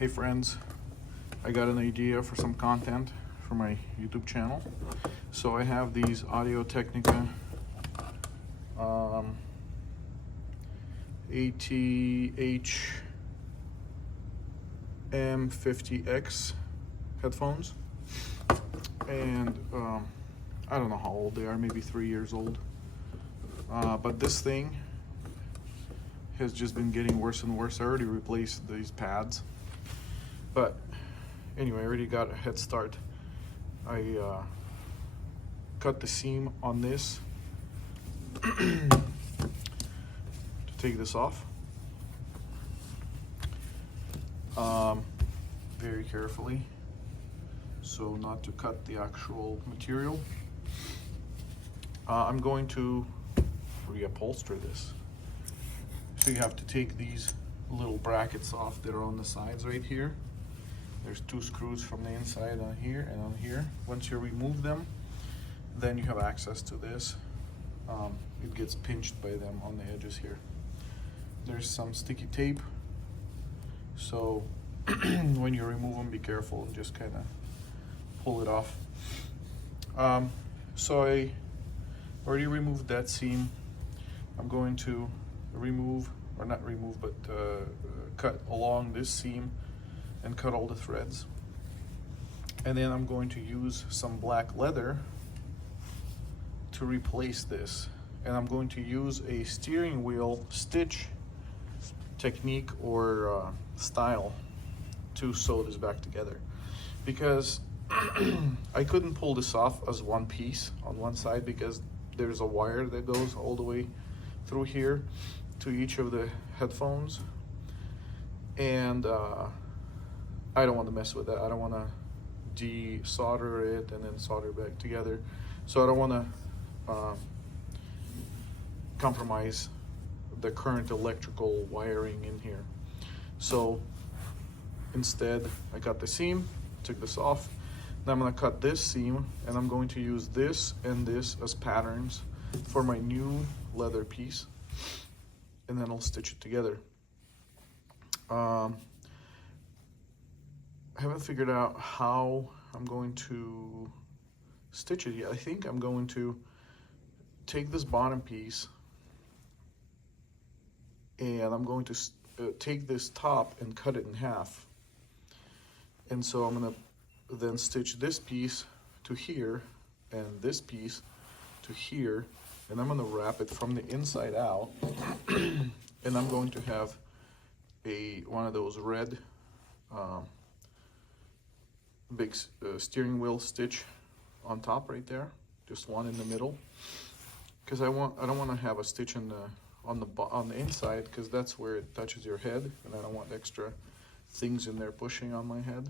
Hey friends, I got an idea for some content for my YouTube channel. So I have these Audio-Technica ATH-M50x headphones, and I don't know how old they are, maybe 3 years old, but this thing has just been getting worse and worse. I already replaced these pads, but anyway, I already got a head start. I cut the seam on this to take this off very carefully, so not to cut the actual material. I'm going to reupholster this. So you have to take these little brackets off that are on the sides right here. There's 2 screws from the inside on here and on here. Once you remove them, then you have access to this. It gets pinched by them on the edges here. There's some sticky tape, so when you remove them, be careful and just kind of pull it off. So I already removed that seam. I'm going to remove, or not remove, but cut along this seam and cut all the threads. And then I'm going to use some black leather to replace this. And I'm going to use a steering wheel stitch technique or style to sew this back together, because I couldn't pull this off as one piece on one side because there's a wire that goes all the way through here to each of the headphones, and I don't want to mess with that. I don't want to de-solder it and then solder back together, so I don't want to compromise the current electrical wiring in here. So instead, I cut the seam, took this off. Now I'm going to cut this seam, and I'm going to use this and this as patterns for my new leather piece, and then I'll stitch it together. I haven't figured out how I'm going to stitch it yet. I think I'm going to take this bottom piece, and I'm going to take this top and cut it in half. And so I'm going to then stitch this piece to here and this piece to here, and I'm going to wrap it from the inside out. And I'm going to have one of those red big steering wheel stitch on top right there, just one in the middle, because I don't want to have a stitch on the inside, because that's where it touches your head, and I don't want extra things in there pushing on my head.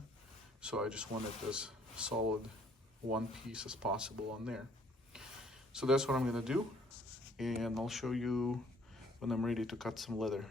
So I just want it as solid one piece as possible on there. So that's what I'm going to do, and I'll show you when I'm ready to cut some leather.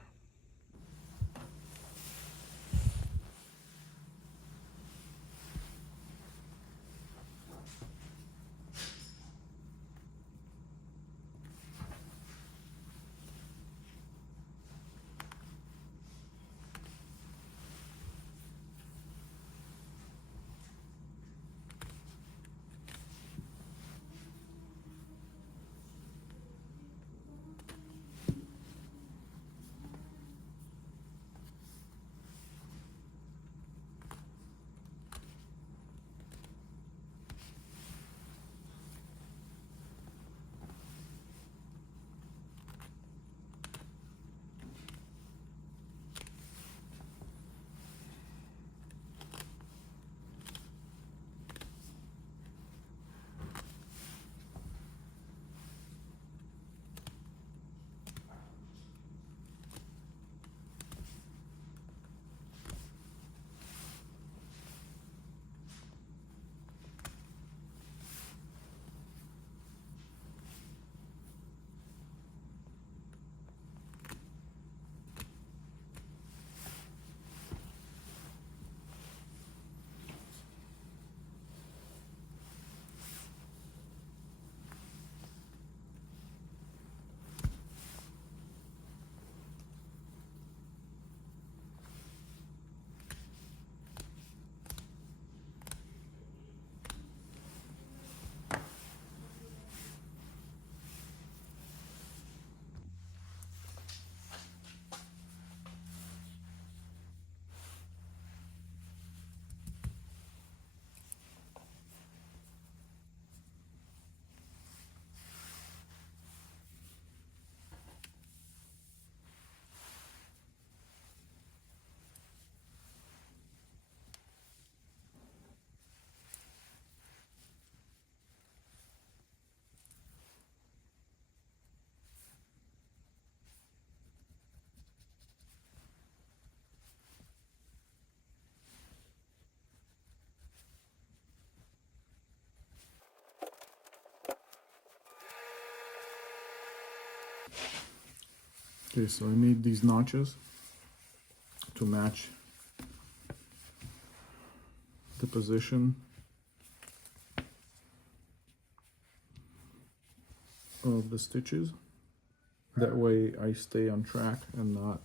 Okay, so I made these notches to match the position of the stitches. That way I stay on track and not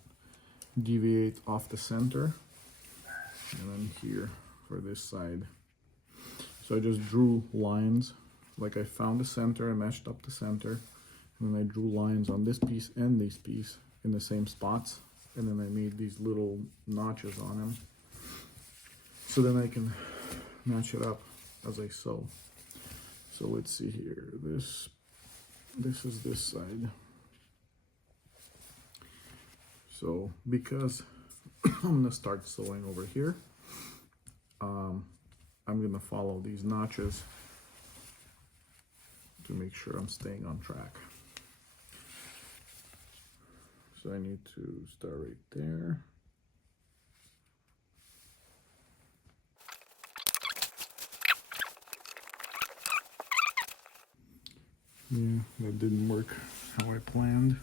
deviate off the center. And then here for this side. So I just drew lines, like I found the center, I matched up the center, and then I drew lines on this piece and this piece in the same spots, and then I made these little notches on them. So then I can match it up as I sew. So let's see here, this is this side. So because I'm gonna start sewing over here, I'm gonna follow these notches to make sure I'm staying on track. So I need to start right there. Yeah, that didn't work how I planned.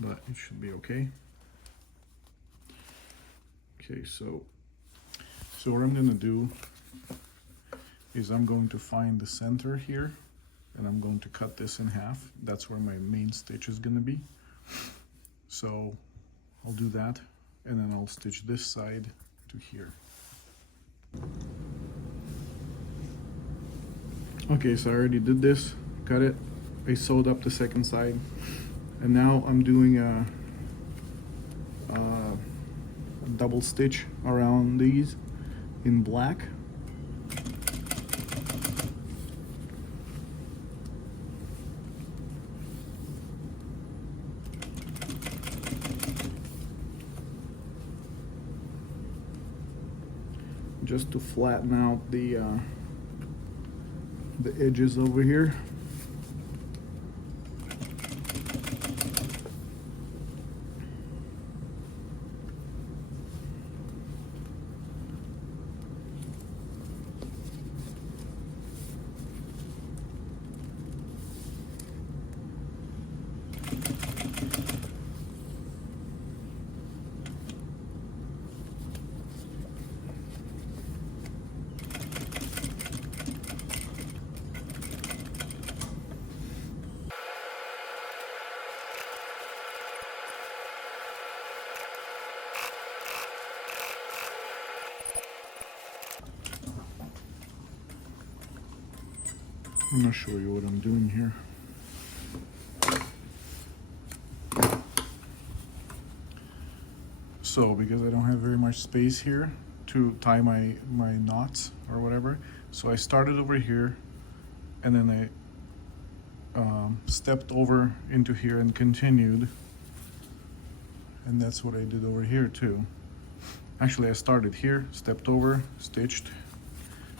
But it should be okay. Okay, so what I'm gonna do is I'm going to find the center here, and I'm going to cut this in half. That's where my main stitch is gonna be. So I'll do that, and then I'll stitch this side to here. Okay, so I already did this, cut it, I sewed up the second side, and now I'm doing a double stitch around these in black. Just to flatten out the edges over here. I'm gonna show you what I'm doing here. So because I don't have very much space here to tie my knots or whatever, so I started over here, and then I stepped over into here and continued, and that's what I did over here too. Actually, I started here, stepped over, stitched.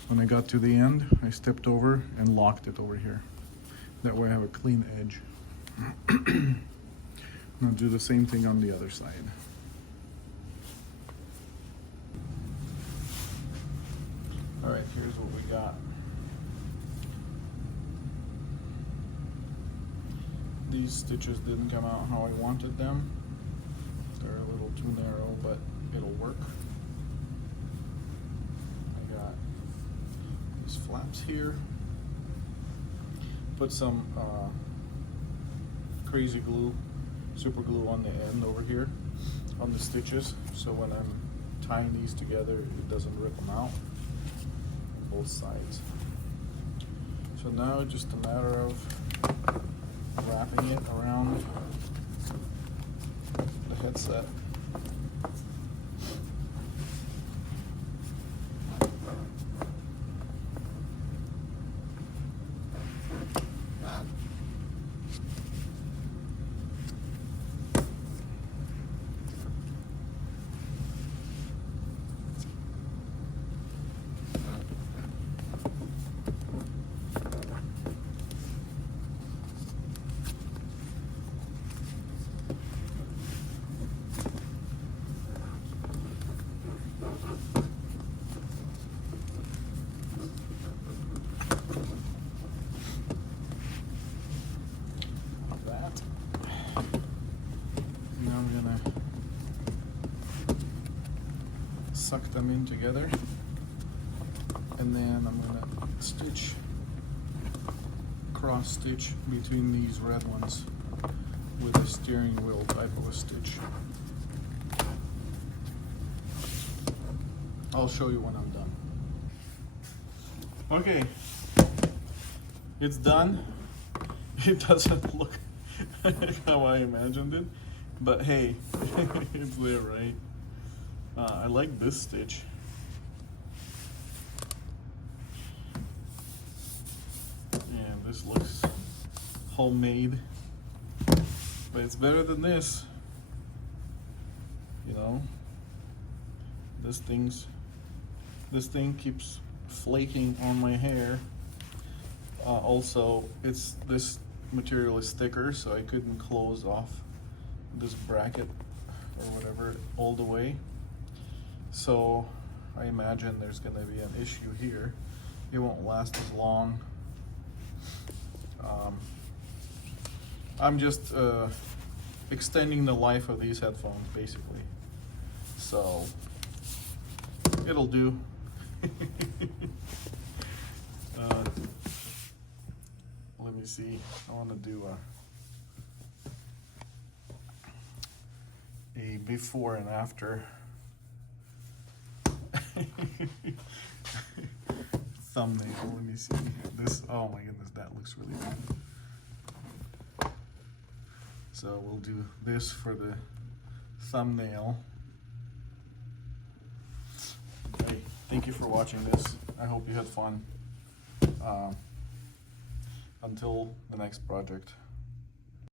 When I got to the end, I stepped over and locked it over here. That way I have a clean edge. I'll do the same thing on the other side. All right, here's what we got. These stitches didn't come out how I wanted them. They're a little too narrow, but it'll work. I got these flaps here. Put some crazy glue, super glue on the end over here on the stitches, so when I'm tying these together, it doesn't rip them out on both sides. So now it's just a matter of wrapping it around the headset. suck them in together, and then I'm gonna stitch, cross stitch between these red ones with a steering wheel type of a stitch. I'll show you when I'm done. Okay, it's done. It doesn't look how I imagined it, but hey, it's there, right? I like this stitch. And this looks homemade, but it's better than this. You know, this thing keeps flaking on my hair. Also, this material is thicker, so I couldn't close off this bracket or whatever all the way. So I imagine there's going to be an issue here. It won't last as long. I'm just extending the life of these headphones, basically. So it'll do. Let me see. I want to do a before and after thumbnail. Let me see this. Oh my goodness, that looks really good. So we'll do this for the thumbnail. Okay, thank you for watching this. I hope you had fun. Until the next project.